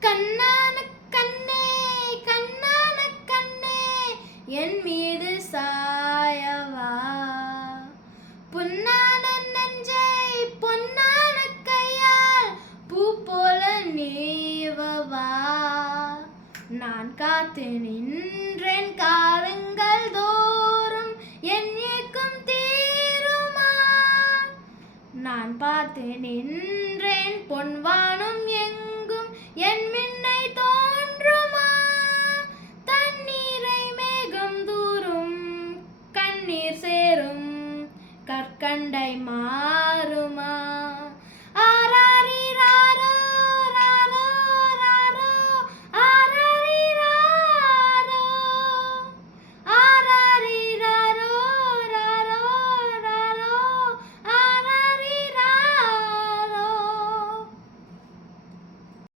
கண்ணான கண்ணே கண்ணான கண்ணே என் மீது சாயவா, பொன்னான நெஞ்சை பொன்னான கையால் பூ போல நீவவா. நான் காத்து நின்றேன் காலங்கள் தோறும் என் ஏக்கம் தீருமா. நான் பார்த்து நின்றேன் பொன்வான